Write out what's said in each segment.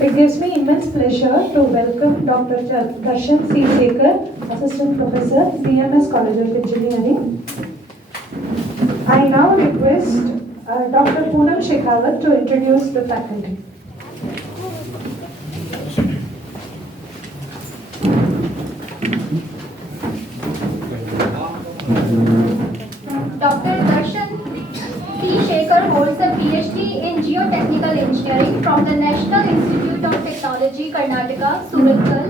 It gives me immense pleasure to welcome Dr.SreeKeshava, Assistant Professor, BMS College of Engineering. I now request Dr. Shekhawat to introduce the faculty. Dr.SreeKeshava holds a PhD in Geotechnical Engineering from the National Institute of Technology, Karnataka, Surathkal,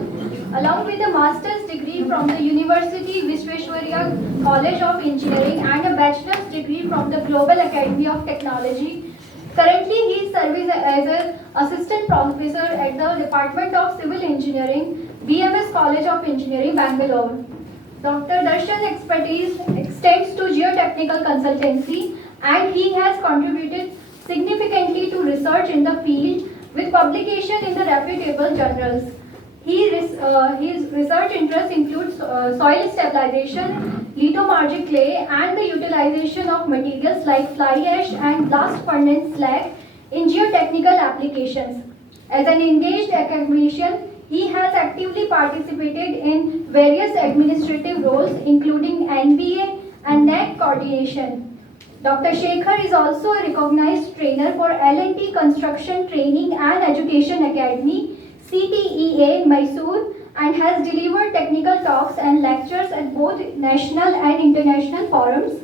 along with a master's degree from the University Visvesvaraya College of Engineering and a bachelor's degree from the Global Academy of Technology. Currently, he is serving as an assistant professor at the Department of Civil Engineering, BMS College of Engineering, Bangalore. Dr. Darshan's expertise extends to geotechnical consultancy, and he has contributed significantly to research in the field with publication in the reputable journals. His research interests include soil stabilization, lithomargic clay, and the utilization of materials like fly ash and blast furnace slag in geotechnical applications. As an engaged academician, he has actively participated in various administrative roles, including NBA and NET coordination. Dr. Shekhar is also a recognized trainer for L&T Construction Training and Education Academy, CTEA, Mysore, and has delivered technical talks and lectures at both national and international forums.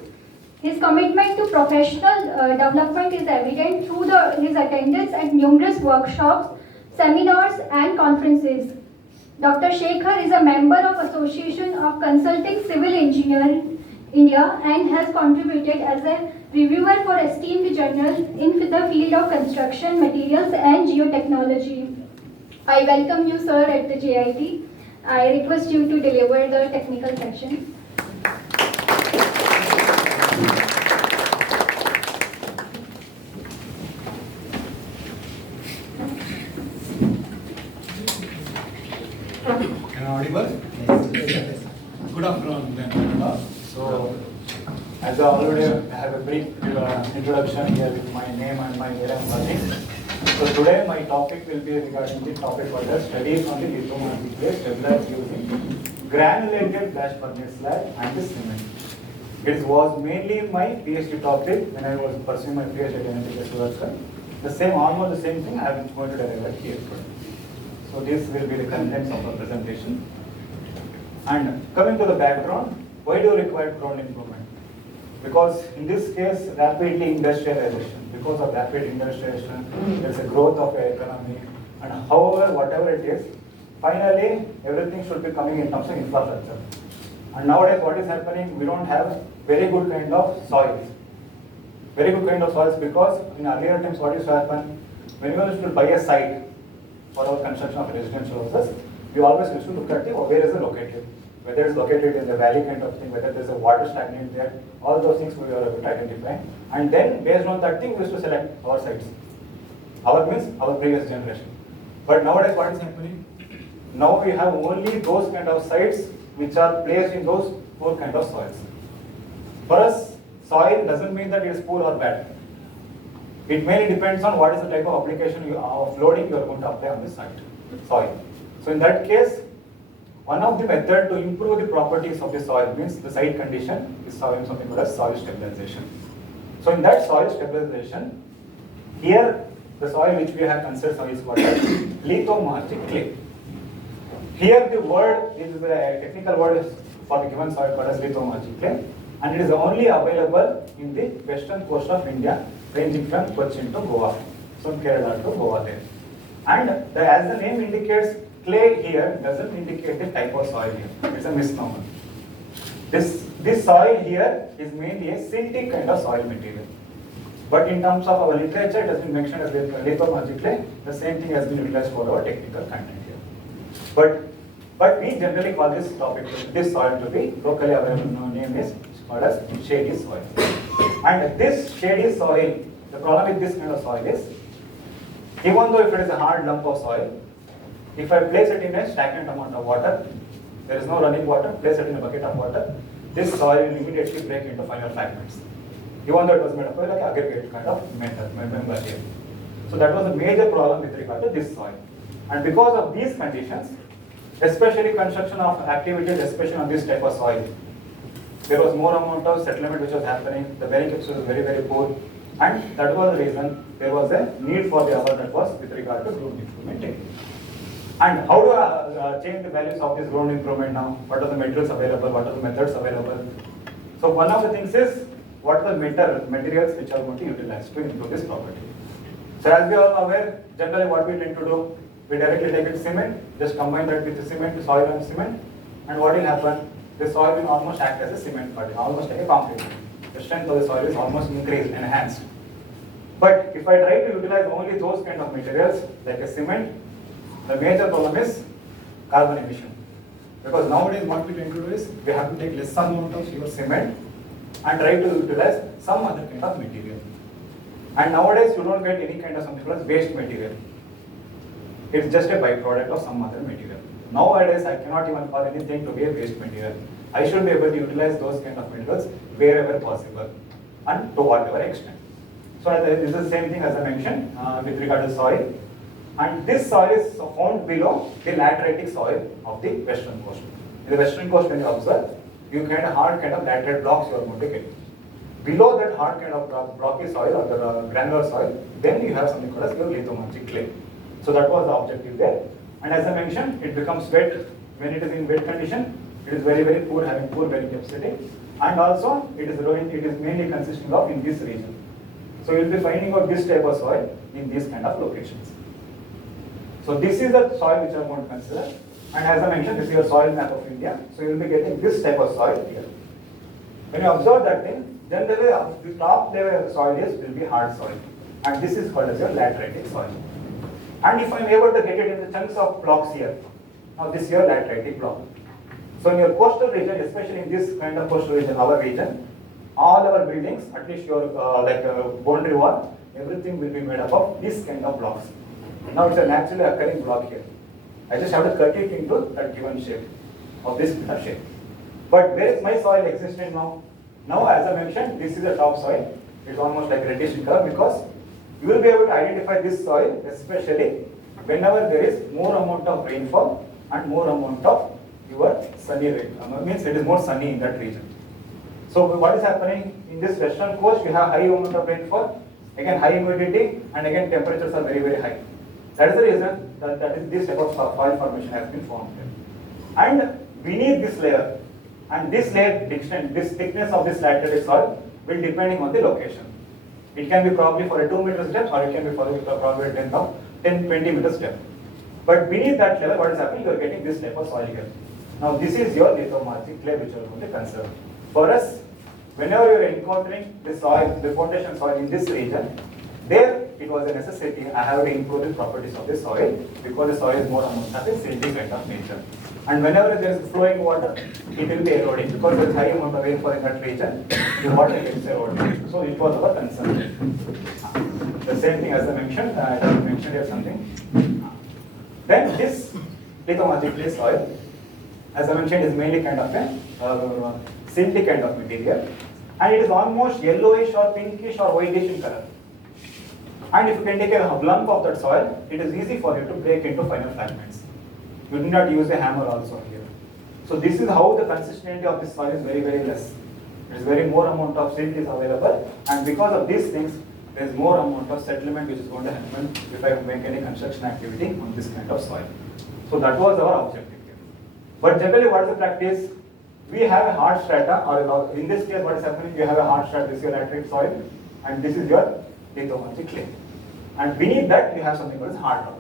His commitment to professional development is evident through his attendance at numerous workshops, seminars, and conferences. Dr. Shekhar is a member of Association of Consulting Civil Engineers India and has contributed as a reviewer for esteemed journals in the field of construction materials and geotechnology. I welcome you, sir, at the JIT. I request you to deliver the technical section. Am I audible? Good afternoon, then. So, as I already have a brief introduction here with my name and my area of working. So today my topic will be regarding the topic called as studies on the lithomargic clay stabilized using granulated blast furnace slag and the cement. It was mainly my PhD topic when I was pursuing my PhD at NIT. The same, almost the same thing I am going to deliver here today. So this will be the contents of the presentation. And coming to the background, why do you require ground improvement? Because in this case, rapidly industrialization. Because of rapid industrialization, there is a growth of the economy. And however, whatever it is, finally, everything should be coming in terms of infrastructure. And nowadays, what is happening? We don't have very good kind of soils. Very good kind of soils because in earlier times, what used to happen? When we used to buy a site for our construction of residential houses, we always used to look at where is it located. Whether it's located in the valley kind of thing, whether there's a water stagnant there, all those things we were able to identify. And then based on that thing, we used to select our sites. Our means our previous generation. But nowadays what is happening? Now we have only those kind of sites which are placed in those poor kind of soils. For us, soil doesn't mean that it is poor or bad. It mainly depends on what is the type of application of loading you are going to apply on the site, soil. So in that case, one of the methods to improve the properties of the soil means the site condition is something called as soil stabilization. So in that soil stabilization, here the soil which we have considered is called as lithomargic clay. Here the word is a technical word for the given soil called as lithomargic clay, and it is only available in the western coast of India, ranging from Cochin to Goa, so Kerala to Goa there. And as the name indicates, clay here doesn't indicate the type of soil here. It's a misnomer. This soil here is mainly a silty kind of soil material. But in terms of our literature, it has been mentioned as lithomargic clay. The same thing has been utilized for our technical content here. But we generally call this soil to be locally available name is called as shady soil. And this shady soil, the problem with this kind of soil is, even though if it is a hard lump of soil, if I place it in a stagnant amount of water, there is no running water, place it in a bucket of water, this soil will immediately break into finer fragments. Even though it was made of like aggregate kind of member here. So that was a major problem with regard to this soil. And because of these conditions, especially construction of activities, especially on this type of soil, there was more amount of settlement which was happening, the bearing capacity was very, very poor, and that was the reason there was a need for the above that was with regard to ground improvement technique. And how do I change the values of this ground improvement now? What are the materials available? What are the methods available? So one of the things is, what are the materials which are going to utilize to improve this property? So as we are aware, generally what we tend to do, we directly take it cement, just combine that with the cement, soil and cement, and what will happen? The soil will almost act as a cement body, almost like a concrete. The strength of the soil is almost increased, enhanced. But if I try to utilize only those kind of materials, like a cement, the major problem is carbon emission. Because nowadays what we tend to do is, we have to take less amount of your cement and try to utilize some other kind of material. And nowadays you don't get any kind of something called waste material. It's just a byproduct of some other material. Nowadays I cannot even call anything to be a waste material. I should be able to utilize those kind of materials wherever possible and to whatever extent. So this is the same thing as I mentioned with regard to soil. And this soil is found below the lateritic soil of the western coast. In the western coast, when you observe, you get a hard kind of laterite blocks you are going to get. Below that hard kind of blocky soil or the granular soil, then you have something called as your lithomargic clay. So that was the objective there. And as I mentioned, it becomes wet. When it is in wet condition, it is very, very poor, having poor bearing capacity. And also, it is mainly consisting of in this region. So you will be finding out this type of soil in these kind of locations. So this is the soil which I want to consider. And as I mentioned, this is your soil map of India. So you will be getting this type of soil here. When you observe that thing, generally the top layer of the soil will be hard soil. And this is called as your lateritic soil. And if I am able to get it in the chunks of blocks here, now this is your lateritic block. So in your coastal region, especially in this kind of coastal region, our region, all our buildings, at least your boundary wall, everything will be made up of this kind of blocks. Now it's a naturally occurring block here. I just have to cut it into that given shape of this kind of shape. But where is my soil existing now? Now, as I mentioned, this is the top soil. It's almost like reddish in color because you will be able to identify this soil, especially whenever there is more amount of rainfall and more amount of your sunny rain. Means it is more sunny in that region. So what is happening in this western coast? You have high amount of rainfall, again high humidity, and again temperatures are very, very high. That is the reason that is this type of soil formation has been formed here. And beneath this layer, and this layer extent, this thickness of this lateritic soil will depending on the location. It can be probably for a 2 meters depth, or it can be for probably a 10-20 meters depth. But beneath that level, what is happening? You are getting this type of soil here. Now this is your lithomargic clay which you are going to consider. For us, whenever you are encountering the soil, the foundation soil in this region, there it was a necessity. I have to improve the properties of the soil because the soil is more amount of a silty kind of nature. And whenever there is flowing water, it will be eroding because there is high amount of rainfall in that region. The water gets eroded. So it was our concern. The same thing as I mentioned. I have mentioned here something. Then this lithomargic clay soil, as I mentioned, is mainly kind of a silty kind of material, and it is almost yellowish or pinkish or whitish in color. And if you can take a lump of that soil, it is easy for you to break into finer fragments. You do not use a hammer also here. So this is how the consistency of this soil is very, very less. There is very more amount of silt is available, and because of these things, there is more amount of settlement which is going to happen if I make any construction activity on this kind of soil. So that was our objective here. But generally, what is the practice? We have a hard strata, or in this case, what is happening? You have a hard strata. This is your lateritic soil, and this is your lithomargic clay. And beneath that, you have something called hard rock.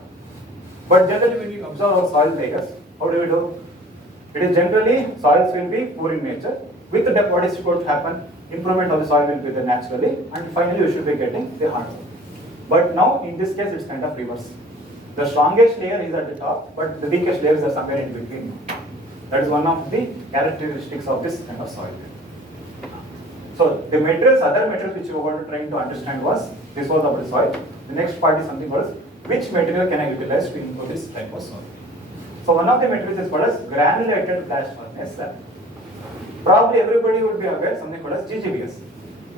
But generally, when you observe our soil layers, how do we do? It is generally, soils will be poor in nature. With the depth, what is going to happen? Improvement of the soil will be there naturally, and finally, you should be getting the hard rock. But now, in this case, it's kind of reverse. The strongest layer is at the top, but the weakest layers are somewhere in between. That is one of the characteristics of this kind of soil. So the materials, other materials which we were trying to understand was, this was about the soil. The next part is something called which material can I utilize to improve this type of soil. So one of the materials is called as granulated blast furnace slag. Probably everybody would be aware something called as GGBS.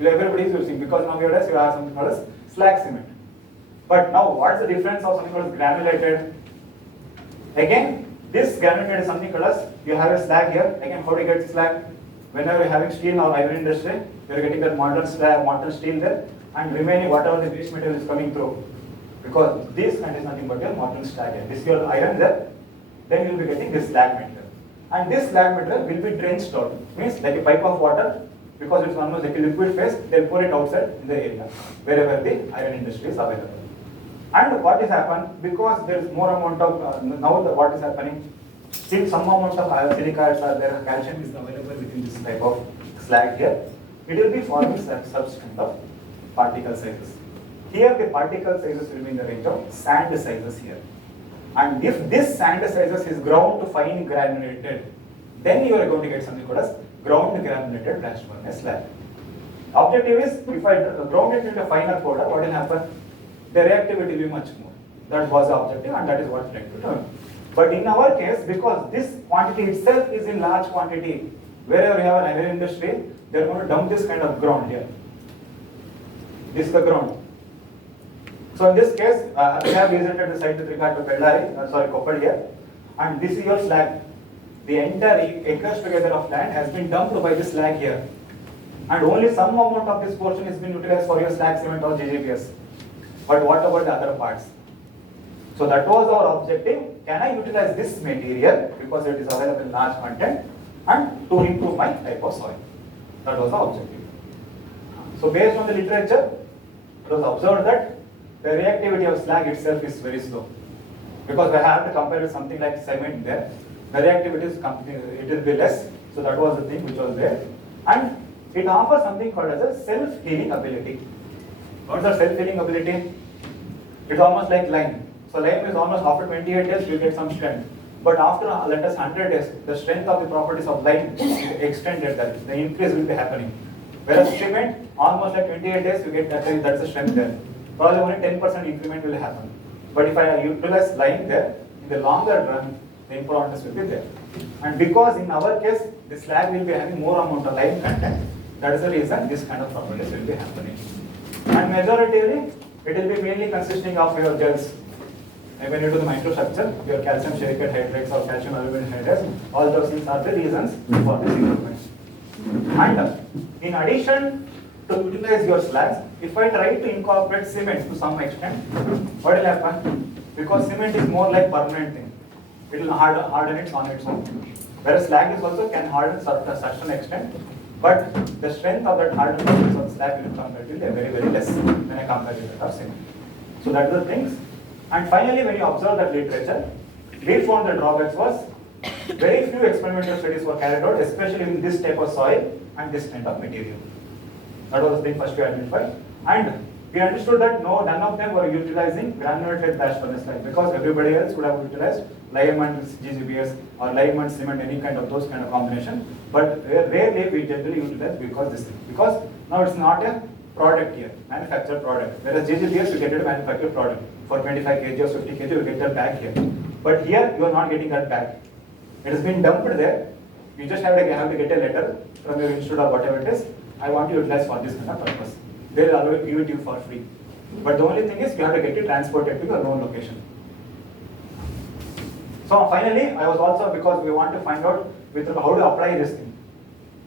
Everybody is using, because nowadays you have something called as slag cement. But now what is the difference of something called as granulated Again, this granulated is something called as, you have a slag here. Again, how do you get slag? Whenever you're having steel or iron industry, you're getting that molten slag, molten steel there, and remaining whatever the waste material is coming through. Because this contains nothing but your molten slag here. This is your iron there, then you'll be getting this slag material. And this slag material will be drenched out. Means like a pipe of water, because it's almost like a liquid phase, they'll pour it outside in the area, wherever the iron industry is available. And what is happened, because there is more amount of, what is happening, still some amount of silicates are there, calcium is available within this type of slag here, it will be forming such kind of particle sizes. Here the particle sizes will be in the range of sand sizes here. And if this sand sizes is ground to fine granulated, then you are going to get something called as ground granulated blast furnace slag. Objective is, if I ground it into a finer powder, what will happen? The reactivity will be much more. That was the objective, and that is what led to turn. But in our case, because this quantity itself is in large quantity, wherever you have an iron industry, they are going to dump this kind of ground here. This is the ground. So in this case, we have visited the site with regard to Koppal here, and this is your slag. The entire acres together of land has been dumped by the slag here, and only some amount of this portion has been utilized for your slag cement or GGBS. But what about the other parts? So that was our objective. Can I utilize this material because it is available in large content and to improve my type of soil? That was the objective. So based on the literature, it was observed that the reactivity of slag itself is very slow. Because we have to compare with something like cement there, the reactivity is it will be less. So that was the thing which was there. And it offers something called as a self-healing ability. What's the self-healing ability? It's almost like lime. So lime is almost after 28 days you get some strength. But after let us 100 days, the strength of the properties of lime is extended, that the increase will be happening. Whereas cement, almost like 28 days you get that is the strength there. Probably only 10% increment will happen. But if I utilize lime there, in the longer run, the improvements will be there. And because in our case, the slag will be having more amount of lime content, that is the reason this kind of properties will be happening. And majoritarily, it will be mainly consisting of your gels. And when you do the microstructure, your calcium silicate hydrates or calcium aluminum hydrates, all those things are the reasons for this improvement. And in addition to utilize your slags, if I try to incorporate cement to some extent, what will happen? Because cement is more like permanent thing. It will harden it on its own. Whereas slag is also can harden to a certain extent, but the strength of that hardened of slag will be comparatively very, very less when I compare it with cement. So that are the things. And finally, when you observe that literature, we found the drawbacks was very few experimental studies were carried out, especially in this type of soil and this kind of material. That was the thing first we identified. And we understood that none of them were utilizing granulated blast furnace slag, because everybody else would have utilized lime and GGBS or lime and cement, any kind of those kind of combination. But rarely we generally utilize because this thing. Because now it's not a product here, manufactured product. Whereas GGBS you get it a manufactured product. For 25 kg or 50 kg you get that back here. But here you are not getting that back. It has been dumped there. You just have to get a letter from your institute or whatever it is. I want to utilize for this kind of purpose. They will always give it to you for free. But the only thing is you have to get it transported to your own location. So finally, I was also, because we want to find out how to apply this thing.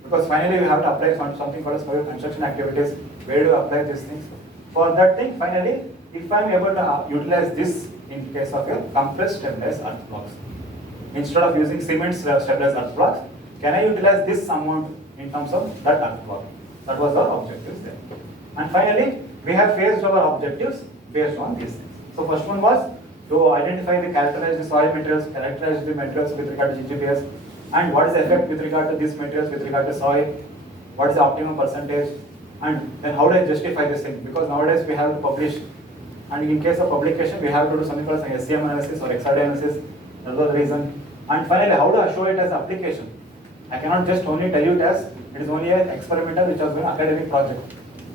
Because finally we have to apply something called as for your construction activities. Where do you apply these things? For that thing, finally, if I am able to utilize this in case of your compressed stabilized earth blocks, instead of using cement stabilized earth blocks, can I utilize this amount in terms of that earth block? That was our objectives there. And finally, we have phased our objectives based on these things. So first one was to identify the characterize the soil materials, characterize the materials with regard to GGBS, and what is the effect with regard to these materials with regard to soil, what is the optimum percentage, and then how do I justify this thing? Because nowadays we have to publish, and in case of publication, we have to do something called SCM analysis or XRD analysis. That was the reason. And finally, how do I show it as application? I cannot just only tell you it as it is only an experimental which was going academic project.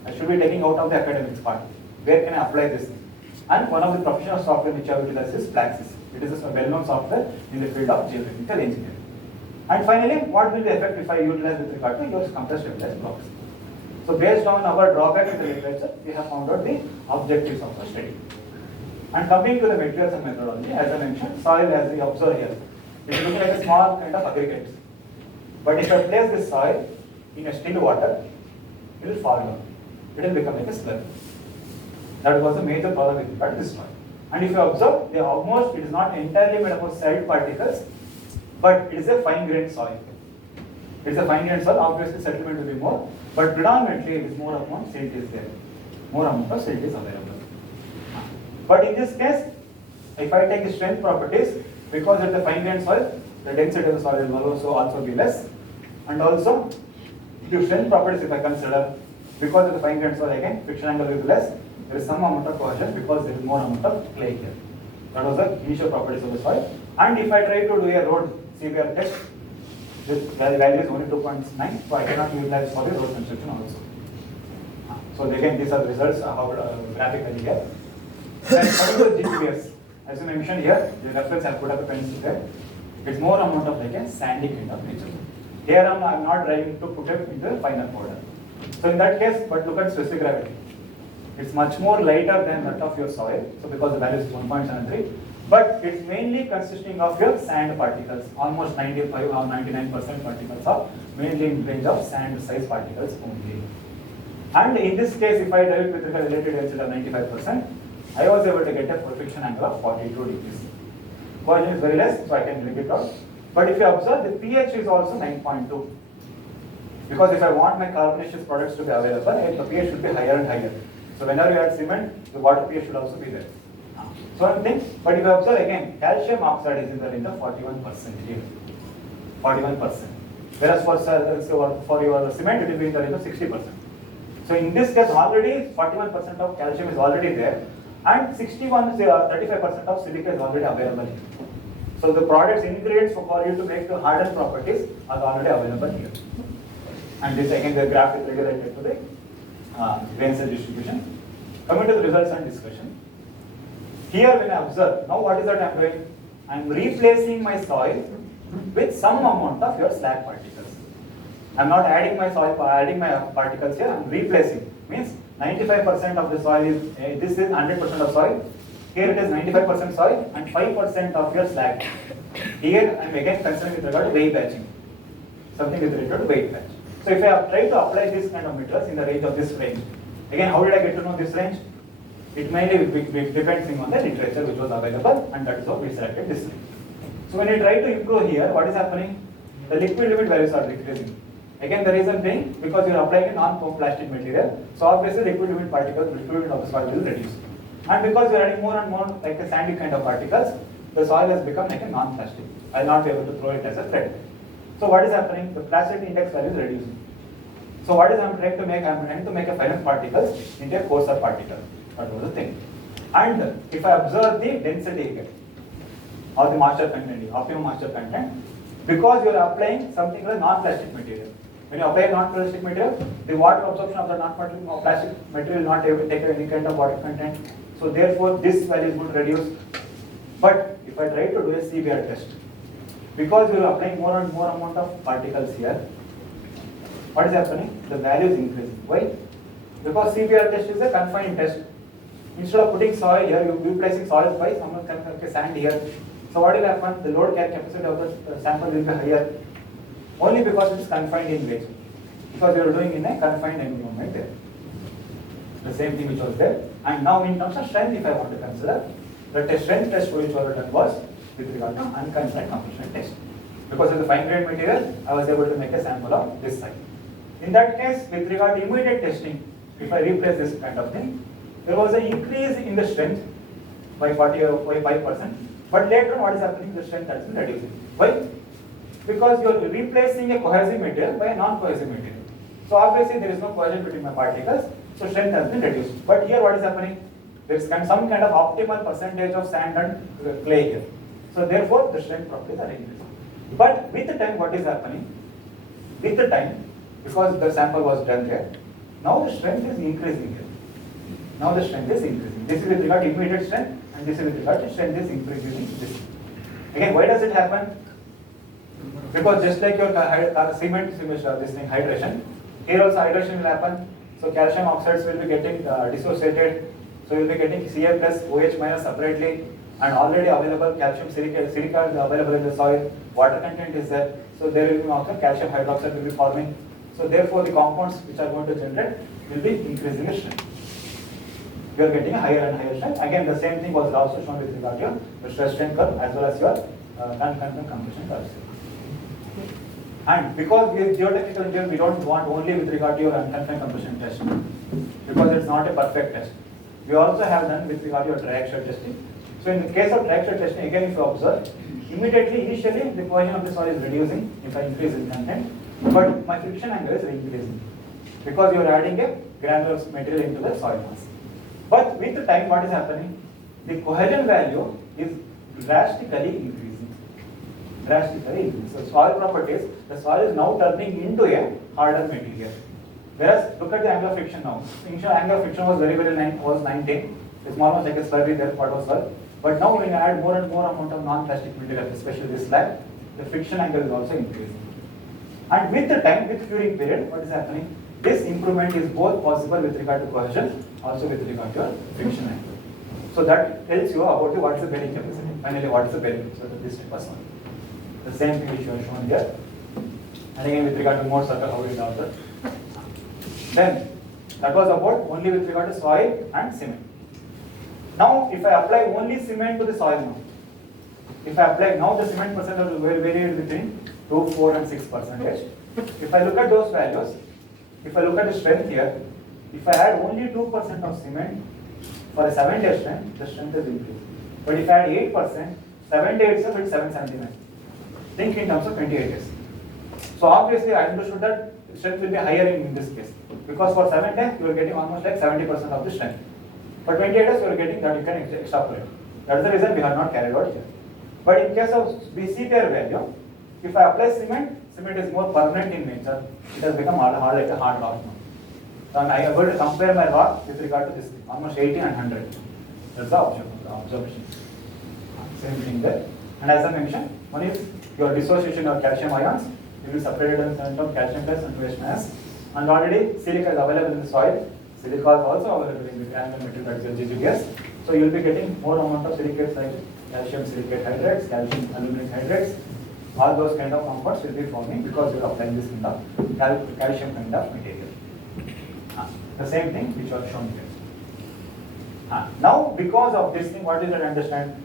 I should be taking out of the academics part. Where can I apply this? And one of the professional software which I utilize is Plaxis. It is a well-known software in the field of geotechnical engineering. And finally, what will the effect if I utilize with regard to your compressed stabilized blocks? So based on our drawback in the literature, we have found out the objectives of the study. And coming to the materials and methodology, as I mentioned, soil as we observe here, it looks like a small kind of aggregate. But if I place this soil in a still water, it will fall down. It will become like a slurry. That was a major problem with regard to this soil. And if you observe, it is not entirely made up of salt particles, but it is a fine-grained soil. It is a fine-grained soil, obviously settlement will be more, but predominantly it is more amount silt is there. More amount of silt is available. But in this case, if I take the strength properties, because it is a fine-grained soil, the density of the soil will also be less. And also, the strength properties if I consider, because of the fine-grained soil again, friction angle will be less, there is some amount of cohesion because there is more amount of clay here. That was the initial properties of the soil. And if I try to do a road CBR test, this value is only 2.9, so I cannot utilize for the road construction also. So again, these are the results graphically here. Then coming to the GPS, as you mentioned here, the reference I put up a pencil there. It's more amount of like a sandy kind of nature. Here I'm not trying to put it into the final border. So in that case, but look at specific gravity. It's much more lighter than that of your soil. So because the value is 1.73, but it's mainly consisting of your sand particles. Almost 95 or 99% particles are mainly in range of sand size particles only. And in this case, if I dealt with the related density of 95%, I was able to get a friction angle of 42 degrees. Cohesion is very less, so I can bring it out. But if you observe, the pH is also 9.2. Because if I want my carbonaceous products to be available, the pH should be higher and higher. So whenever you add cement, the water pH should also be there. So one thing, but if you observe again, calcium oxide is in the range of 41% here. 41%. Whereas for your cement, it will be in the range of 60%. So in this case, already 41% of calcium is already there, and 35% of silica is already available here. So the products, ingredients for you to make the hardened properties are already available here. And this again, the graph is related to the grain size distribution. Coming to the results and discussion. Here when I observe, now what is that I am doing? I am replacing my soil with some amount of your slag particles. I am not adding my soil, adding my particles here, I am replacing. Means 95% of the soil is, this is 100% of soil. Here it is 95% soil and 5% of your slag. Here I am again considering with regard to weight batching. Something is related to weight batch. So if I try to apply this kind of materials in the range of this range, again how did I get to know this range? It mainly depends on the literature which was available, and that is how we selected this range. So when you try to improve here, what is happening? The liquid limit values are decreasing. Again, the reason being because you are applying a non-plastic material, so obviously liquid limit particles, liquid limit of the soil will reduce. And because you are adding more and more like a sandy kind of particles, the soil has become like a non-plastic. I will not be able to throw it as a thread. So what is happening? The plastic index value is reducing. So what is I am trying to make? I am trying to make a finite particles into a coarser particle. That was the thing. And if I observe the density here, or the moisture content, optimum moisture content, because you are applying something like non-plastic material. When you apply non-plastic material, the water absorption of the non-plastic material will not able to take any kind of water content. So therefore, this value is going to reduce. But if I try to do a CBR test, because you are applying more and more amount of particles here, what is happening? The value is increasing. Why? Because CBR test is a confined test. Instead of putting soil here, you will be placing soil by some sand here. So what will happen? The load capacity of the sample will be higher. Only because it is confined in weight. Because you are doing in a confined environment there. The same thing which was there. And now in terms of strength, if I want to consider, the strength test which was done was with regard to unconfined compression test. Because of the fine grained material, I was able to make a sample of this size. In that case, with regard to immediate testing, if I replace this kind of thing, there was an increase in the strength by 5%. But later on, what is happening? The strength has been reducing. Why? Because you are replacing a cohesive material by a non-cohesive material. So obviously there is no cohesion between my particles, so strength has been reduced. But here what is happening? There is some kind of optimal percentage of sand and clay here. So therefore the strength properties are increasing. But with the time what is happening? With the time, because the sample was done there, now the strength is increasing here. Now the strength is increasing. This is with regard to immediate strength, and this is with regard to strength is increasing this. Again, why does it happen? Because just like your cement, this thing, hydration, here also hydration will happen. So calcium oxides will be getting dissociated. So you'll be getting Ca plus OH minus separately, and already available calcium silica is available in the soil. Water content is there. So there will be also calcium hydroxide will be forming. So therefore the compounds which are going to generate will be increasing in strength. You are getting a higher and higher strength. Again, the same thing was also shown with regard to your stress strain curve as well as your non-conforming compression curves. And because we are geotechnical engineers, we don't want only with regard to your unconfined compression test, because it's not a perfect test. We also have done with regard to your trajectory testing. So in the case of trajectory testing, again if you observe, immediately initially the cohesion of the soil is reducing if I increase in content, but my friction angle is increasing because you are adding a granular material into the soil mass. But with the time, what is happening? The cohesion value is drastically increasing. So soil properties, the soil is now turning into a harder material. Whereas look at the angle of friction now. Initial angle of friction was very 19. It's almost like a slurry there, what was well. But now when you add more and more amount of non-plastic material, especially this slag, the friction angle is also increasing. And with the time, with curing period, what is happening? This improvement is both possible with regard to cohesion, also with regard to your friction angle. So that tells you about what is the bearing capacity. Finally, what is the bearing capacity of this type of soil. The same thing which you have shown here. And again, with regard to more circle, how it is also. Then, that was about only with regard to soil and cement. Now, if I apply only cement to the soil now, if I apply now the cement percentage will vary between 2, 4 and 6%. If I look at those values, if I look at the strength here, if I add only 2% of cement for a 7-day strength, the strength is increased. But if I add 8%, 7 days itself is 779. Think in terms of 28 days. So obviously I understood that strength will be higher in this case. Because for 7 days you are getting almost like 70% of the strength. For 28 days you are getting that you can extrapolate. That is the reason we have not carried out here. But in case of BCPR value, if I apply cement, cement is more permanent in nature. It has become hard like a hard rock now. So I am able to compare my rock with regard to this thing, almost 80 and 100. That's the observation. Same thing there. And as I mentioned, one is your dissociation of calcium ions. You will separate in terms of calcium plus and waste mass. And already silica is available in the soil. Silica is also available in the granular material, that is your GGBS. So you will be getting more amount of silicates like calcium silicate hydrates, calcium aluminum hydrates. All those kind of compounds will be forming because you are applying this kind of calcium kind of material. The same thing which was shown here. Now, because of this thing, what is that I understand?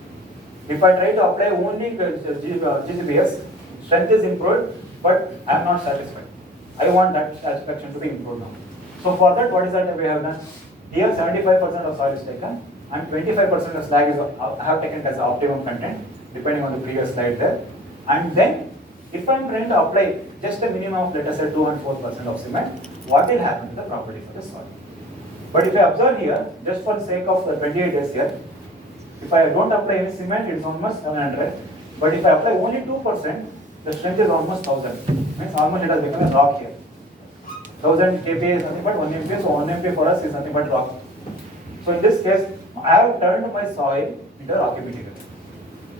If I try to apply only GGBS, strength is improved, but I am not satisfied. I want that satisfaction to be improved now. So for that, what is that we have done? Here 75% of soil is taken and 25% of slag is I have taken as the optimum content, depending on the previous slide there. And then, if I am trying to apply just a minimum of, let us say, 2 and 4% of cement, what will happen to the properties of the soil? But if I observe here, just for the sake of the 28 days here, if I don't apply any cement, it is almost 700. But if I apply only 2%, the strength is almost 1000. Means almost it has become a rock here. 1000 kPa is nothing but 1 MPa, so 1 MPa for us is nothing but rock. So in this case, I have turned my soil into a rocky material.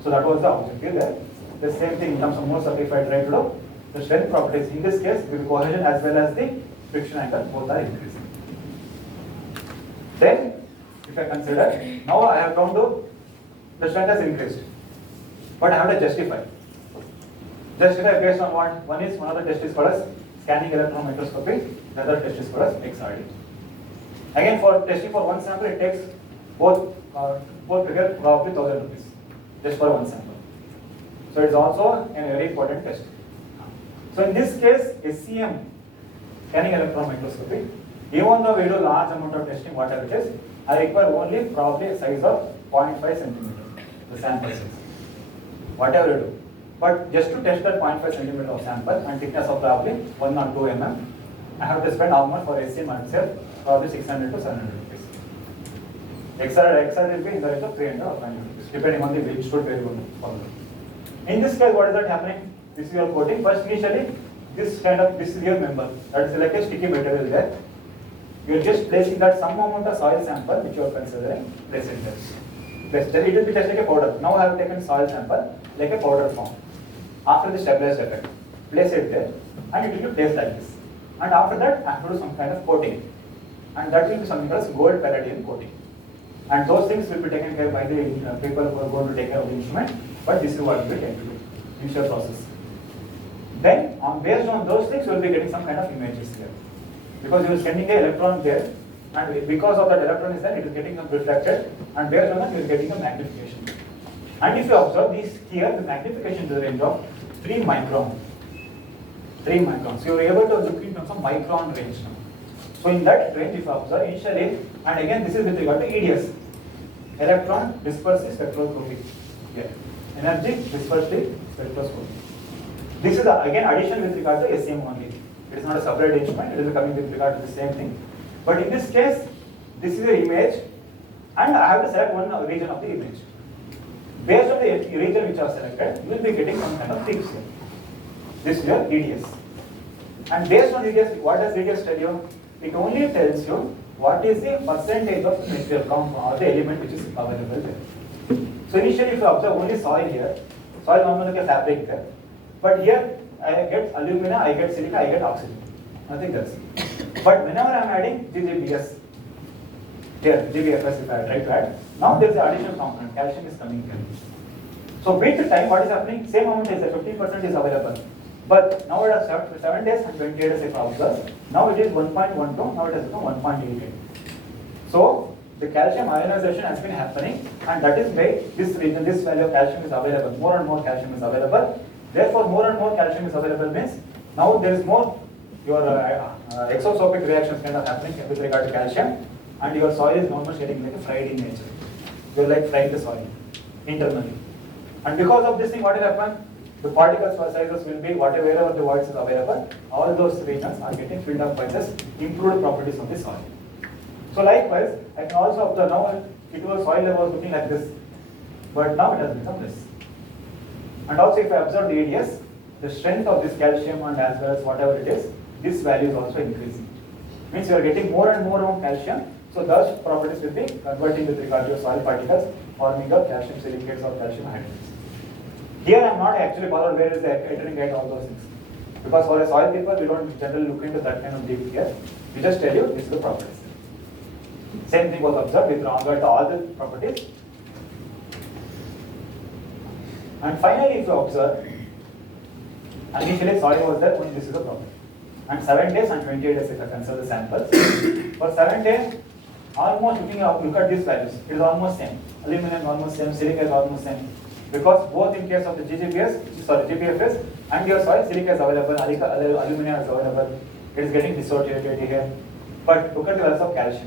So that was the objective there. The same thing in terms of more certified try to do. The strength properties in this case with cohesion as well as the friction angle both are increasing. Then, if I consider, now I have found the strength has increased. But I have to justify. Justify based on what? One of the test is for us scanning electron microscopy, the other test is for us XRD. Again, for testing for one sample, it takes both together probably 1000 rupees just for one sample. So it's also a very important test. So in this case, SCM, scanning electron microscopy, even though we do large amount of testing, whatever it is, I require only probably a size of 0.5 centimeter, the sample size, whatever you do. But just to test that 0.5 centimeter of sample and thickness of probably 1 or 2 mm, I have to spend almost for SCM itself probably 600 to 700 rupees. XR will be in the range of 300 or 500 rupees, depending on the which should vary formula. In this case, what is that happening? This is your coating. First, initially, this is your member. That is like a sticky material there. You are just placing that some amount of soil sample which you are considering, place it there. It will be just like a powder. Now I have taken soil sample like a powder form. After the stabilized effect, place it there, and it will be placed like this. And after that, I have to do some kind of coating, and that will be something called gold palladium coating. And those things will be taken care by the people who are going to take care of the instrument, but this is what we tend to do, initial process. Then, based on those things, you will be getting some kind of images here. Because you are sending an electron there, and because of that electron is there, it is getting reflected, and based on that, you are getting a magnification. And if you observe this here, the magnification is the range of 3 micron. 3 microns. So you are able to look in terms of micron range now. So in that range, if you observe initially, and again this is with regard to EDS, electron dispersive spectroscopy. Here, energy dispersive spectroscopy. This is again addition with regard to SEM only. It is not a separate instrument. It is coming with regard to the same thing. But in this case, this is the image, and I have to select one region of the image. Based on the region which I have selected, you will be getting some kind of things here. This is your EDS. And based on EDS, what does EDS tell you? It only tells you what is the percentage of material compound or the element which is available there. So initially, if you observe only soil here, soil normally like a fabric there. But here, I get alumina, I get silica, I get oxygen. Nothing else. But whenever I am adding GGBS, here, GBFS if I try to add, now there is an additional component, calcium is coming here. So with the time, what is happening? Same amount is 50% is available. But now it has 7 days and 28 days if I observe. Now it is 1.12, now it has become 1.88. So the calcium ionization has been happening, and that is why this region, this value of calcium is available. More and more calcium is available. Therefore, more and more calcium is available means now there is more your exotropic reactions kind of happening with regard to calcium, and your soil is almost getting like a fried in nature. You are like frying the soil internally. And because of this thing, what will happen? The particles sizes will be wherever the voids is available, all those regions are getting filled up by this improved properties of the soil. So likewise, I can also observe now it was soil level was looking like this, but now it has become this. And also if I observe the EDS, the strength of this calcium and as well as whatever it is, this value is also increasing. Means you are getting more and more of calcium, so those properties will be converting with regard to your soil particles, forming up calcium silicates or calcium hydrogens. Here I am not actually bothered where is the entering gate, all those things. Because for a soil paper, we don't generally look into that kind of deep here. We just tell you this is the properties. Same thing was observed with regard to all the properties. And finally, if you observe, initially soil was there, only this is the problem. And 7 days and 28 days if I consider the samples. For 7 days, almost look at these values. It is almost same. Aluminum almost same, silica is almost same. Because both in case of the GBFS and your soil, silica is available, alumina is available, it is getting dissociated here. But look at the values of calcium.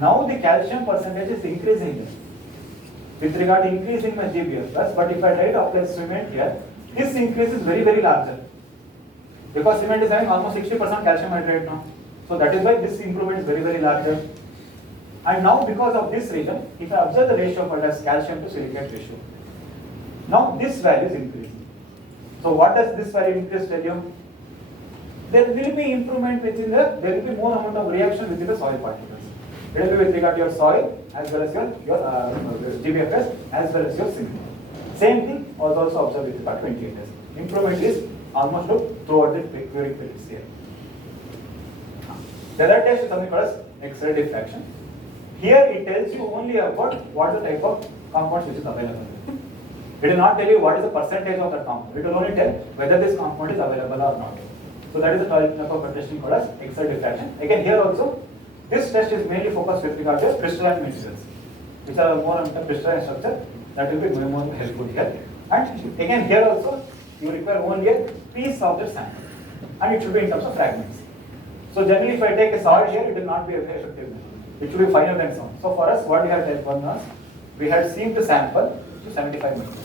Now the calcium percentage is increasing here. With regard to increasing my GBFS, but if I try to apply cement here, this increase is very, very larger. Because cement is having almost 60% calcium hydrate now. So that is why this improvement is very, very larger. And now because of this region, if I observe the ratio called as calcium to silicate ratio, now this value is increasing. So what does this value increase tell you? There will be improvement within there will be more amount of reaction within the soil particles. It will be with regard to your soil as well as your GBFS as well as your cement. Same thing was also observed with regard to 28 days. Improvement is almost throughout the curing periods here. The other test is something called as X-ray diffraction. Here it tells you only about what is the type of compounds which is available. It will not tell you what is the percentage of that compound. It will only tell whether this compound is available or not. So that is the type of testing called as X-ray diffraction. Again here also, this test is mainly focused with regard to crystalline materials, which are more on the crystalline structure. That will be more helpful here. And again here also, you require only a piece of the sample, and it should be in terms of fragments. So generally if I take a solid here, it will not be effective. It should be finer than some. So for us, what we have done was, we had seen the sample to 75 microns.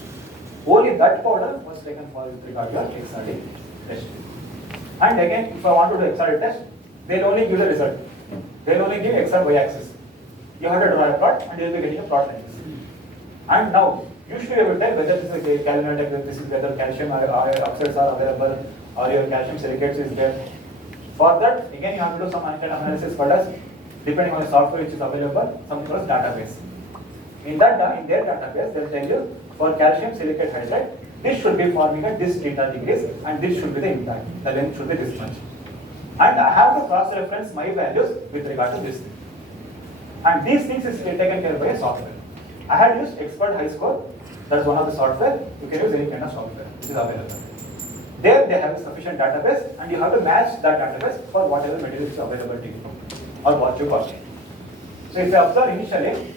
Only that powder was taken for with regard to your XRD test. And again, if I want to do XRD test, they will only give the result. They will only give XR y-axis. You have to draw a plot, and you will be getting a plot like this. And now, usually you will tell whether this is a calcium, this is whether calcium oxides are available, or your calcium silicates is there. For that, again, you have to do some kind of analysis called as, depending on the software which is available, something called database. In their database, they will tell you for calcium silicate hydride, this should be forming at this theta degrees, and this should be the impact. The length should be this much. And I have to cross-reference my values with regard to this thing. And these things is taken care of by a software. I had used Expert High Score. That's one of the software. You can use any kind of software which is available. There they have a sufficient database, and you have to match that database for whatever material is available to you or what you got. So if you observe initially,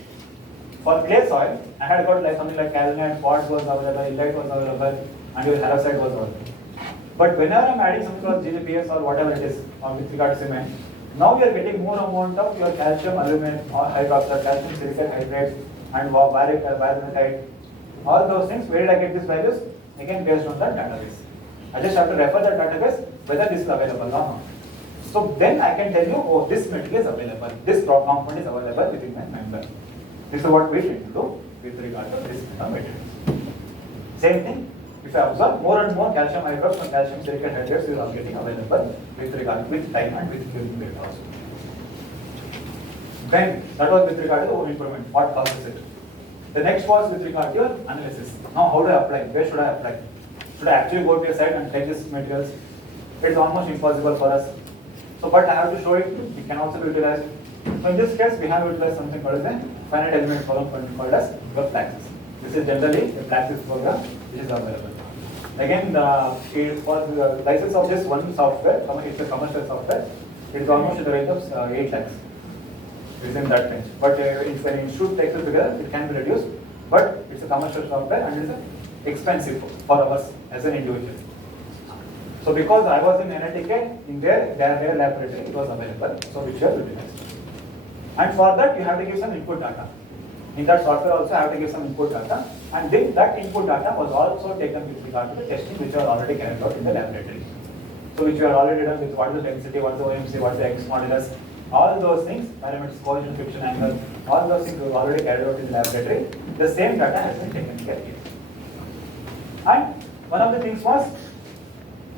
for clay soil, I had got like something like calcinite, quartz was available, illite was available, and your halloxide was available. But whenever I'm adding something called GGPS or whatever it is, or with regard to cement, now you are getting more amount of your calcium, aluminum, or hydroxide, calcium silicate hydrate, and baryonite. All those things, where did I get these values? Again, based on that database. I just have to refer that database whether this is available or not. So then I can tell you, oh, this material is available, this component is available within my member. This is what we should do with regard to this material. Same thing, if I observe more and more calcium hydroxide and calcium silicate hydrates is all getting available with regard with time and with curing rate also. Then that was with regard to the improvement, what causes it. The next was with regard to your analysis. Now how do I apply? Where should I apply? Should I actually go to a site and take these materials? It is almost impossible for us. So, but I have to show it. It can also be utilized. So in this case, we have utilized something called as a finite element problem called as your Plaxis. This is generally a Plaxis program which is available. Again, for the license of this one software, it's a commercial software. It is almost in the range of 8 lakhs. Within that range. But if an institute takes it together, it can be reduced. But it's a commercial software and it's expensive for us as an individual. So because I was in NITK, in their laboratory, it was available, so which you have utilized. And for that, you have to give some input data. In that software also, I have to give some input data. And then that input data was also taken with regard to the testing which are already carried out in the laboratory. So which you are already done with what is the density, what is the OMC, what is the X modulus, all those things, parameters, cohesion, friction angle, all those things were already carried out in the laboratory. The same data has been taken care of here. And one of the things was,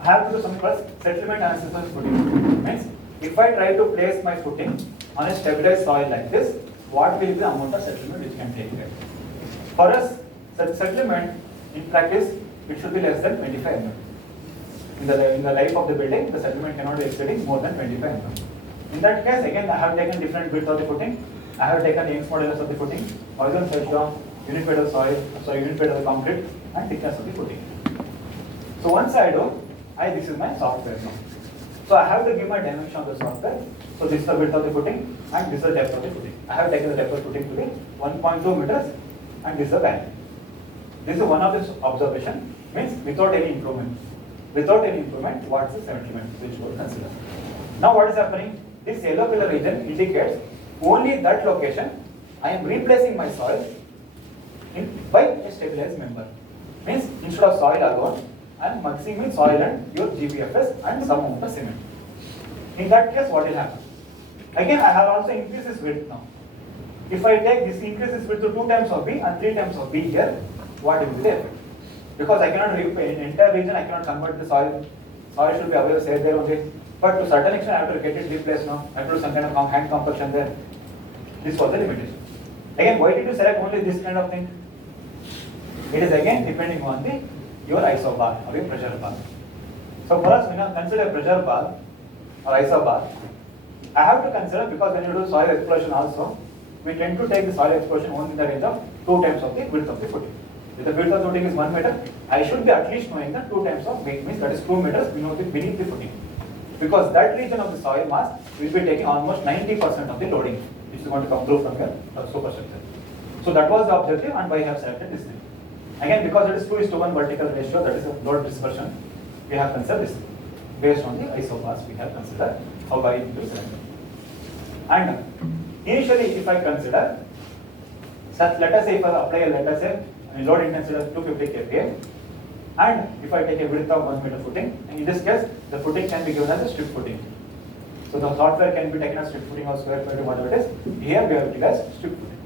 I have to do something called settlement analysis of footing. Means, if I try to place my footing on a stabilized soil like this, what will be the amount of settlement which can take place? For us, settlement in practice, it should be less than 25 mm. In the life of the building, the settlement cannot be exceeding more than 25 mm. In that case, again, I have taken different width of the footing. I have taken the Young's modulus of the footing, Poisson's ratio, unit weight of soil, unit weight of the concrete, and thickness of the footing. So once I do, this is my software now. So I have to give my dimension of the software. So this is the width of the footing, and this is the depth of the footing. I have taken the depth of the footing to be 1.2 meters, and this is the value. This is one of the observation, means without any improvement. Without any improvement, what is the settlement which we will consider. Now what is happening? This yellow color region indicates only that location I am replacing my soil by a stabilized member. Means instead of soil alone, I am mixing with soil and your GPFS and some amount of cement. In that case, what will happen? Again, I have also increased this width now. If I take this increase this width to 2 times of B and 3 times of B here, what will be the effect? Because I cannot in entire region, I cannot convert the soil. Soil should be available, say there only. But to a certain extent, I have to get it replaced now. I have to do some kind of hand compaction there. This was the limitation. Again, why did you select only this kind of thing? It is again depending on your isobar or your pressure bar. So for us, when I consider pressure bar or isobar, I have to consider, because when you do soil exploration also, we tend to take the soil exploration only in the range of 2 times of the width of the footing. If the width of the footing is 1 meter, I should be at least knowing that 2 times of weight, means that is 2 meters beneath the footing. Because that region of the soil mass will be taking almost 90% of the loading, which is going to come through from your superstructure. So that was the objective, and why I have selected this thing. Again, because it is 2:1 vertical ratio, that is a load dispersion, we have considered this thing. Based on the isobars, we have considered how I need to select. And initially, if I consider, let us say if I apply a load intensity of 250 kPa, and if I take a width of 1 meter footing, and in this case, the footing can be given as a strip footing. So the software can be taken as strip footing or square footing, whatever it is. Here we have utilized strip footing.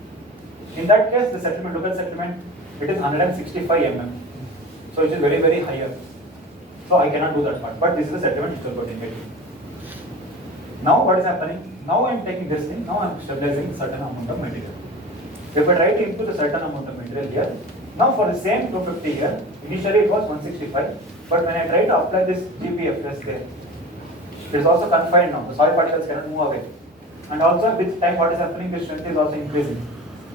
In that case, the settlement, local settlement, it is 165 mm. So it is very, very higher. So I cannot do that part. But this is the settlement which we are going to. Now what is happening? Now I am taking this thing, now I am stabilizing a certain amount of material. If I try to input a certain amount of material here, now for the same 250 here, initially it was 165, but when I try to apply this GPFS there, it is also confined now, the soil particles cannot move away. And also with time what is happening, the strength is also increasing.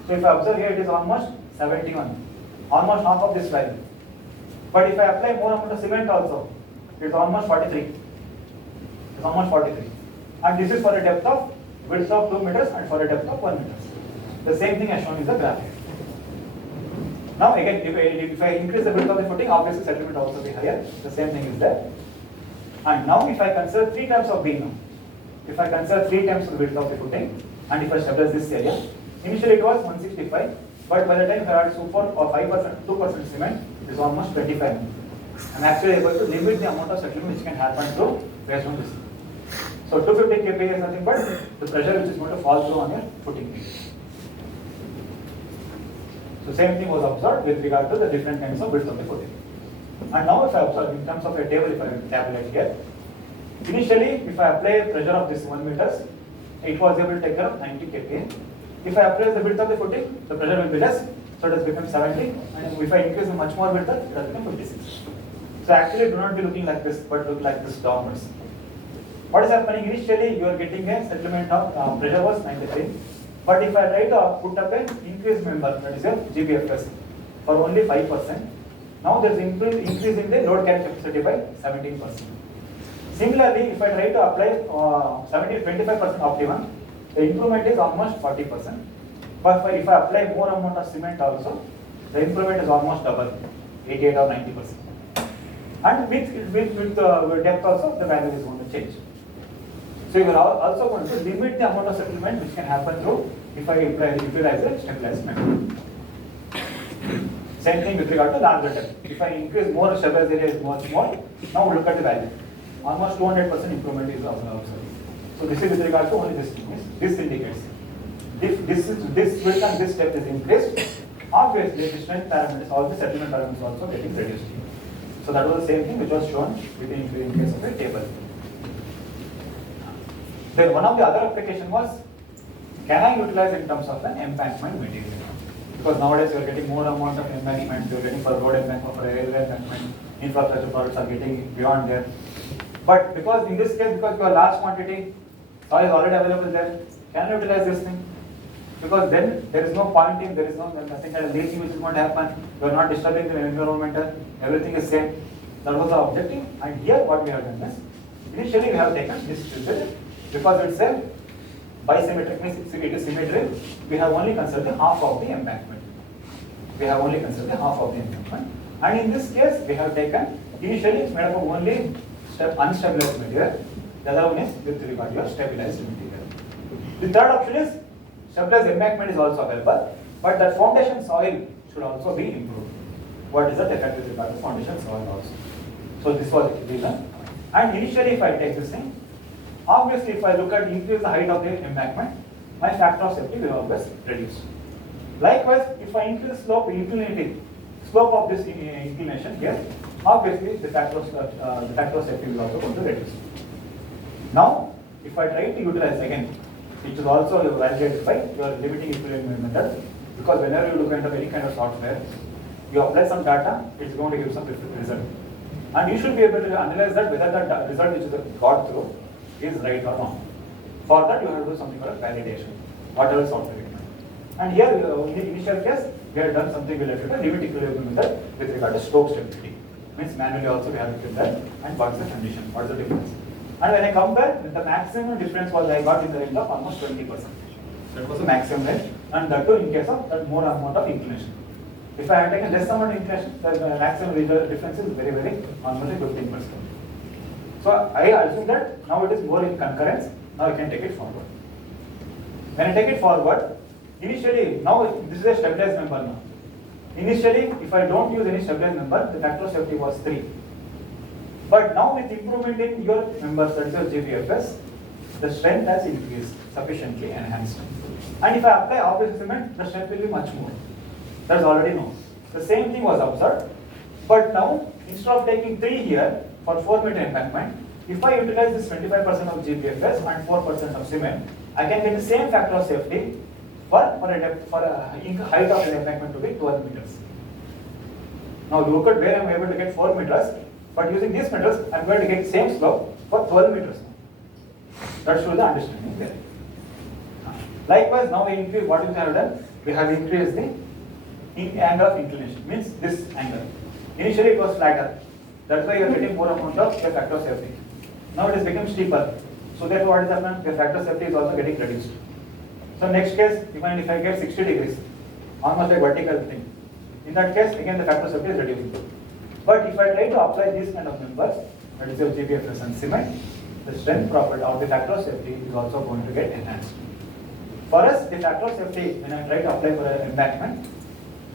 So if I observe here, it is almost 71, almost half of this value. But if I apply more amount of cement also, it is almost 43. It's almost 43. And this is for a depth of width of 2 meters and for a depth of 1 meter. The same thing as shown in the graph here. Now again, if I increase the width of the footing, obviously settlement will also be higher. The same thing is there. And now if I consider 3 times of beam, if I consider 3 times the width of the footing, and if I stabilize this area, initially it was 165, but by the time I add 4 or 5%, 2% cement, it is almost 25. I'm actually able to limit the amount of settlement which can happen through based on this. So 250 kPa is nothing but the pressure which is going to fall through on your footing. So same thing was observed with regard to the different kinds of width of the footing. And now if I observe in terms of a table, if I tabulate here, initially if I apply a pressure of this 1 meters, it was able to take care of 90 kPa. If I apply the width of the footing, the pressure will be less, so it has become 70. And if I increase much more width, it has become 56. So actually do not be looking like this, but look like this downwards. What is happening? Initially you are getting a settlement of pressure was 93. But if I try to put up an increased member, that is your GBFS, for only 5%, now there is increase in the load carrying capacity by 17%. Similarly, if I try to apply 25% optimum, the improvement is almost 40%. But if I apply more amount of cement also, the improvement is almost double, 88 or 90%. And with the depth also, the value is going to change. So you are also going to limit the amount of settlement which can happen through if I utilize a stabilized method. Same thing with regard to larger depth. If I increase more, stabilized area is much more. Now look at the value. Almost 200% improvement is also observed. So this is with regard to only this thing. This indicates if this width and this depth is increased, obviously the strength parameters, all the settlement parameters also getting reduced. So that was the same thing which was shown with the in case of a table. Then one of the other application was, can I utilize in terms of an embankment material? Because nowadays you are getting more amount of embankment, you are getting for road embankment, for railway embankment, infrastructure products are getting beyond there. But because in this case, because you have large quantity, soil is already available there, can you utilize this thing? Because then there is no point in, there is nothing kind of leaching which is going to happen, you are not disturbing the environment, everything is same. That was the objective. And here what we have done is, initially we have taken this filter, because it's a bisymmetric, means it is symmetric, we have only considered half of the embankment. We have only considered half of the embankment. And in this case, we have taken, initially it's made up of only unstabilized material, the other one is with regard to your stabilized material. The third option is, stabilized embankment is also available, but that foundation soil should also be improved. What is the effect with regard to foundation soil also? So this was the reason. And initially if I take this thing, obviously if I look at increase the height of the embankment, my factor of safety will always reduce. Likewise, if I increase slope of this inclination here, obviously the factor of safety will also going to reduce. Now, if I try to utilize again, which is also validated by your limiting equilibrium method, because whenever you look at any kind of software, you apply some data, it's going to give some result. And you should be able to analyze that whether that result which is got through is right or wrong. For that, you have to do something called validation, whatever software you can. And here, in the initial case, we have done something related to limit equilibrium method with regard to stroke stability. Means manually also we have to that, and what is the condition, what is the difference. And when I compare, the maximum difference was I got in the range of almost 20%. That was the maximum range, and that too in case of that more amount of inclination. If I had taken less amount of inclination, the maximum difference is very, very almost 15%. So I assume that now it is more in concurrence, now I can take it forward. When I take it forward, initially, now this is a stabilized member now. Initially, if I don't use any stabilized member, the factor of safety was 3. But now with improvement in your members, that is your GBFS, the strength has increased, sufficiently enhanced. And if I apply obvious cement, the strength will be much more. That's already known. The same thing was observed, but now instead of taking 3 here for 4 meter embankment, if I utilize this 25% of GBFS and 4% of cement, I can get the same factor of safety for a height of an embankment to be 12 meters. Now look at where I am able to get 4 meters, but using these meters, I am going to get same slope for 12 meters. That shows the understanding there. Likewise, now we increase, what we have done? We have increased the angle of inclination, means this angle. Initially it was flatter. That's why you are getting more amount of the factor of safety. Now it has become steeper. So therefore what is happening? The factor of safety is also getting reduced. So next case, even if I get 60 degrees, almost like vertical thing, in that case again the factor of safety is reducing. But if I try to apply these kind of members, that is your GBFS and cement, the strength property or the factor of safety is also going to get enhanced. For us, the factor of safety, when I try to apply for an embankment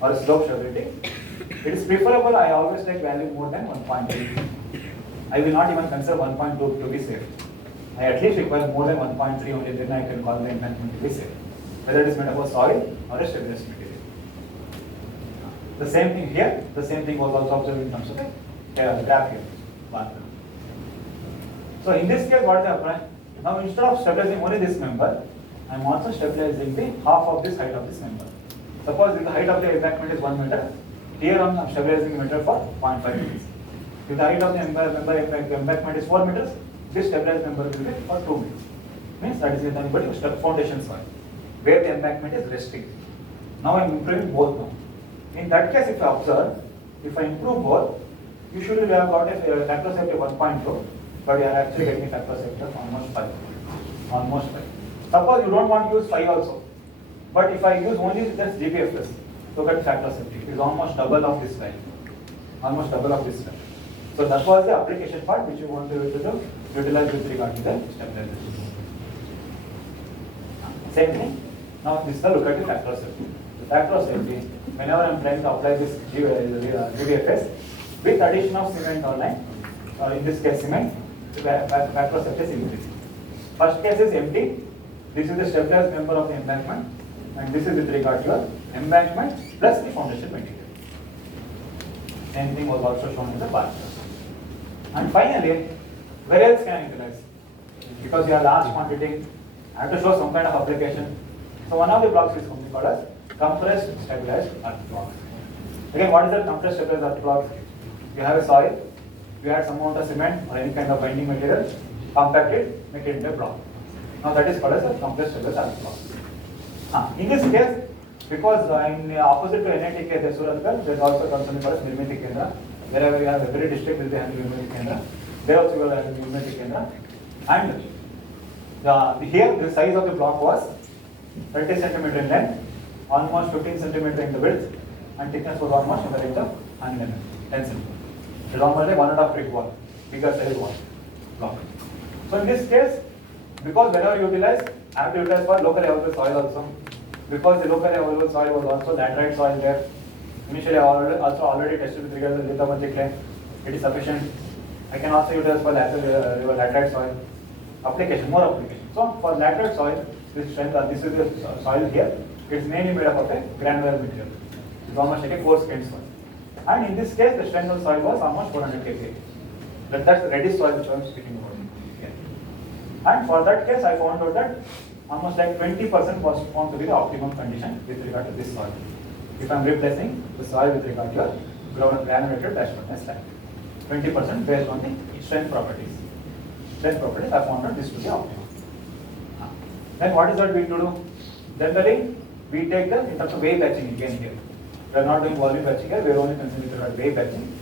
or a slope stability, it is preferable I always take value more than 1.8. I will not even consider 1.2 to be safe. I at least require more than 1.3 only, then I can call the embankment to be safe. Whether it is made up of soil or a stabilized material. The same thing here, the same thing was also observed in terms of the graph here. So in this case, what is happening? Now instead of stabilizing only this member, I am also stabilizing the half of this height of this member. Suppose if the height of the embankment is 1 meter, here I am stabilizing the meter for 0.5 meters. If the height of the embankment is 4 meters, this stabilized member will be for 2 meters. Means that is nothing but foundation soil, where the embankment is resting. Now I am improving both now. In that case, if I observe, if I improve both, usually we have got a factor of safety of 1.2, but you are actually getting a factor of safety of almost 5. Almost 5. Suppose you don't want to use 5 also, but if I use only this GBFS, look at factor of safety, it is almost double of this value. Almost double of this value. So that was the application part which you want to utilize with regard to the stabilization. Same thing. Now this is the look at the factor of safety. The factor of safety, whenever I am trying to apply this GBFS with addition of cement or lime, in this case cement, the factor of safety is increasing. First case is empty. This is the stabilized member of the embankment, and this is with regard to your embankment plus the foundation material. Same thing was also shown in the bar chart. And finally, where else can I utilize? Because you have large quantity, I have to show some kind of application. So one of the blocks is something called as compressed stabilized earth block. Again, what is the compressed stabilized earth block? You have a soil, you add some amount of cement or any kind of binding material, compact it, make it into a block. Now that is called as a compressed stabilized earth block. In this case, because in opposite to NITK, there is also something called as Nirmiti Kendra. Wherever you have every district will be having Nirmiti Kendra. There also you will have Nirmiti Kendra. And here the size of the block was 30 centimeter in length, almost 15 centimeter in the width, and thickness was almost in the range of 10 centimeter. It is almost like 1.5 brick wall, bigger size wall block. So in this case, because whenever you utilize, I have to utilize for locally available soil also. Because the locally available soil was also laterite soil there. Initially, I also already tested with regard to the lithomargic clay. It is sufficient. I can also utilize for laterite soil. Application, more application. So for laterite soil, this strength, this is the soil here. It is mainly made up of a granular material. It is almost like a coarse-grained soil. And in this case, the strength of the soil was almost 400 kPa. That's the reddish soil which I am speaking about here. And for that case, I found out that almost like 20% was found to be the optimum condition with regard to this soil. If I am replacing the soil with regard to your granulated dashboard slag. 20% based on the strength properties. Strength properties, I found out this to be optimum. Then what is that we do? Generally, we take the in terms of wave patching again here. We are not doing volume patching here, we are only considering wave patching.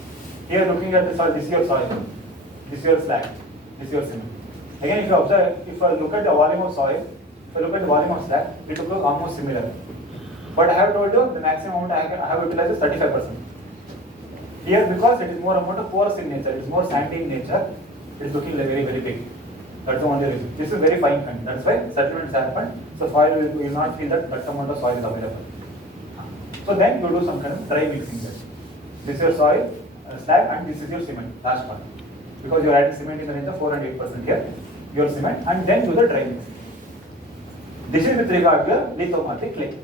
Here looking at the soil, this is your soil, this is your slag, this is your cement. Again, if you observe, if I look at the volume of soil, if I look at the volume of slag, it will look almost similar. But I have told you the maximum amount I have utilized is 35%. Here, because it is more amount of porous in nature, it is more sandy in nature, it is looking like very, very big. That's the only reason. This is very fine kind. That's why settlements happen. So soil will not feel that amount of soil is available. So then you do some kind of dry mixing there. This is your soil, slag, and this is your cement, last part. Because you are adding cement in the range of 4 and 8% here, your cement, and then do the dry mixing. This is with regard to your lithomargic clay.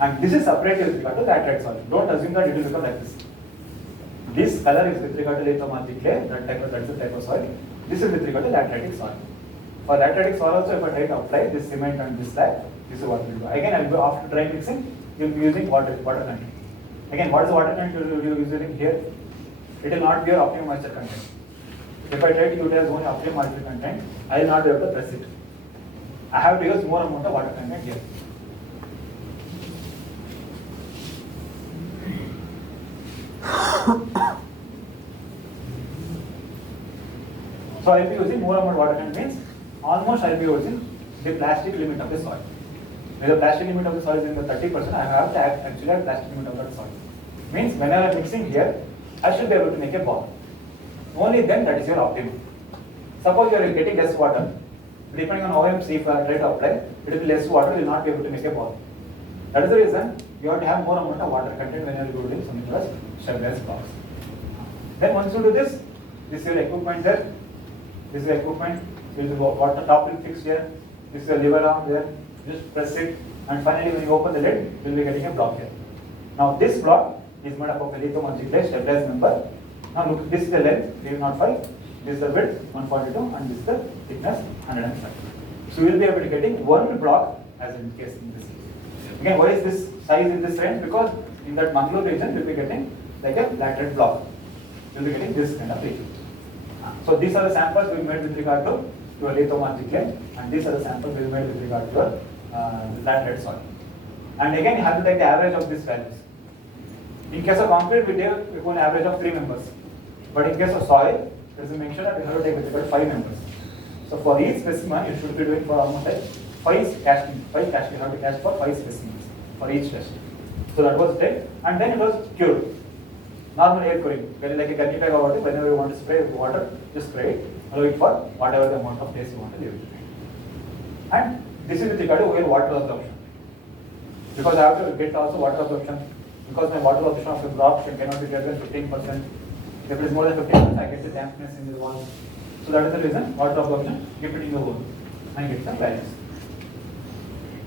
And this is separate with regard to laterite soil. Don't assume that it will become like this. This color is with regard to lithomargic clay, that is the type of soil. This is with regard to lateritic soil. For lateritic soil also, if I try to apply this cement and this slag, this is what we will do. Again, I will go after dry mixing, you will be using water content. Again, what is the water content you will be using here? It will not be your optimum moisture content. If I try to utilize only optimum moisture content, I will not be able to press it. I have to use more amount of water content here. So I will be using more amount of water content means almost I will be using the plastic limit of the soil. If the plastic limit of the soil is in the 30%, I have to actually have plastic limit of the soil. Means whenever I am mixing here, I should be able to make a ball. Only then that is your optimum. Suppose you are getting less water, depending on OMC, if I try to apply, it will be less water, you will not be able to make a ball. That is the reason you have to have more amount of water content when you are doing something called stabilized blocks. Then once you do this is your equipment there, this is your equipment, this is water top will fix here, this is a lever arm there, just press it, and finally when you open the lid, you will be getting a block here. Now this block is made up of a lithomargic clay stabilized member. Now look, this is the length 305, this is the width 142, and this is the thickness 105. So you will be able to getting one block as in case in this. Again, why is this size in this range? Because in that Mangalore region you will be getting like a lateral block. You will be getting this kind of region. So these are the samples we made with regard to your lithomargic clay, and these are the samples we made with regard to your lateral soil. And again, you have to take the average of these values. In case of concrete, we take an average of 3 members. But in case of soil, there is a mention that we have to take with regard to 5 members. So for each specimen, you should be doing for almost like 5 casting. You have to cast for 5 specimens for each test. So that was it, and then it was cured. Normal air curing, like a Granulated water. Whenever you want to spray water, just spray it. Allow it for whatever the amount of days you want to leave it. And this is with regard to water absorption. Because I have to get also water absorption. Because my water absorption of the block cannot be greater than 15%. If it is more than 15%, I get the dampness in the wall. So that is the reason water absorption, keep it in the hole and get some values.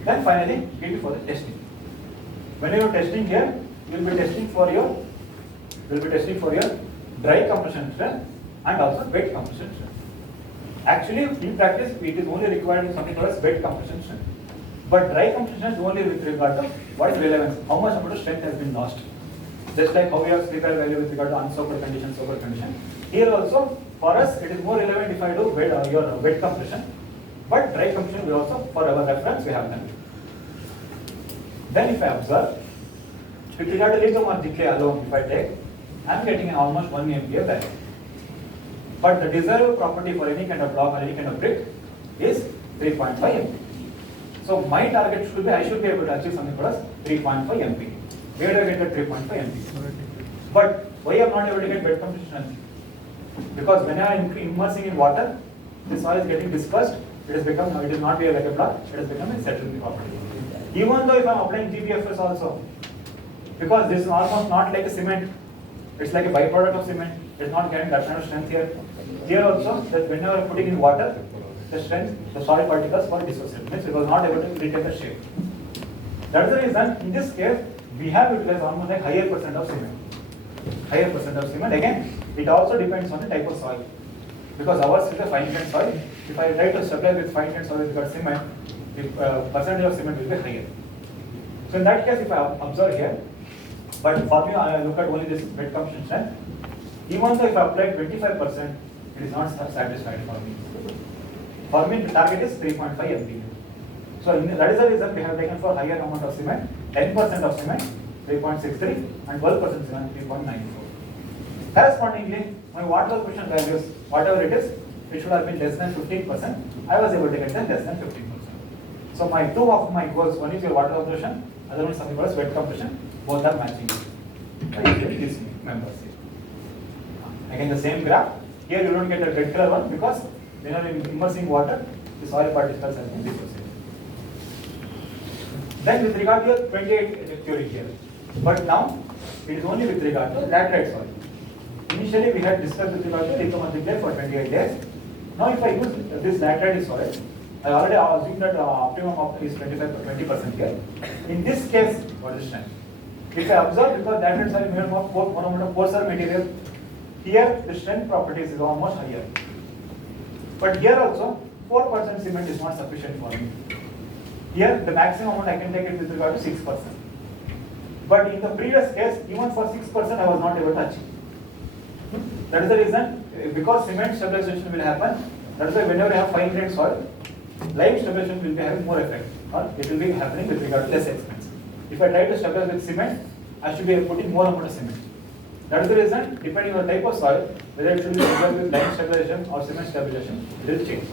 Then finally, get it for the testing. When you are testing here, you will be testing for your dry compression strength and also wet compression strength. Actually, in practice, it is only required in something called as wet compression strength. But dry compression is only with regard to what is relevance, how much amount of strength has been lost. Just like how we have sleeper value with regard to unsoaked condition, soaked condition. Here also, for us, it is more relevant if I do your wet compression. But dry compression, we also, for our reference, we have done. Then if I observe, with regard to lithomargic clay alone, if I take, I am getting almost 1 MPa value. But the desired property for any kind of block or any kind of brick is 3.5 MPa. So my target should be, I should be able to achieve something called as 3.5 MPa. Where do I get that 3.5 MPa? But why I am not able to get wet compression? Because when I am immersing in water, the soil is getting dispersed. It has become, it is not be like a block, it has become a settling property. Even though if I am applying GBFS also, because this is almost not like a cement, it's like a byproduct of cement. It's not getting that kind of strength here. Here also, that whenever I put it in water, the strength, the soil particles were dissociated. Means it was not able to retain the shape. That is the reason, in this case, we have utilized almost like higher percent of cement. Higher percent of cement. Again, it also depends on the type of soil. Because ours is a fine grained soil. If I try to stabilize with fine grained soil with cement, the percentage of cement will be higher. So in that case, if I observe here, but for me, I look at only this wet compression strength. Even though if I apply 25%, it is not satisfied for me. For me, the target is 3.5 MPa. So that is the reason we have taken for higher amount of cement, 10% of cement, 3.63, and 12% cement, 3.94. Correspondingly, my water absorption values, whatever it is, it should have been less than 15%. I was able to get them less than 15%. So my two of my goals, one is your water absorption, other one is something called wet compression. Both are matching. These members here. Again, the same graph. Here you don't get the red color one because when you are immersing water, the soil particles have been dissociated. Then with regard to your 28 theory here, but now it is only with regard to laterite soil. Initially we had discussed with regard to lithomargic clay for 28 days. Now if I use this laterite soil, I already assumed that optimum is 20% here. In this case, what is strength? If I observe, because laterite soil is made of coarser material, here the strength properties is almost higher. But here also, 4% cement is not sufficient for me. Here, the maximum amount I can take it with regard to 6%. But in the previous case, even for 6%, I was not able to achieve. That is the reason, because cement stabilization will happen. That is why whenever I have fine grained soil, lime stabilization will be having more effect, or it will be happening with regard to less expense. If I try to stabilize with cement, I should be putting more amount of cement. That is the reason, depending on the type of soil, whether it should be stabilized with lime stabilization or cement stabilization, it will change.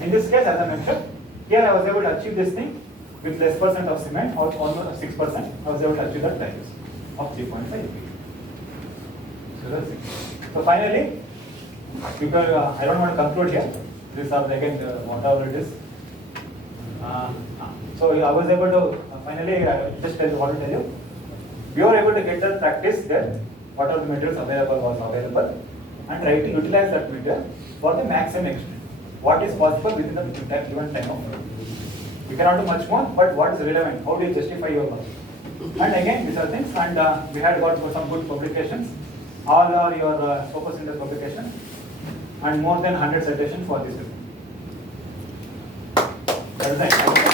In this case, as I mentioned, here I was able to achieve this thing with less percent of cement or almost 6%. I was able to achieve that values of 3.5 ppm. So that's it. So finally, because I don't want to conclude here. These are again whatever it is. So I was able to finally just tell you what to tell you. We were able to get the practice there. What are the materials available was available, and try to utilize that material for the maximum extent. What is possible within the given time of work. You cannot do much more, but what is relevant? How do you justify your work? And again, these are things, and we had got some good publications. All are your focus in the publication, and more than 100 citations for this. That is it.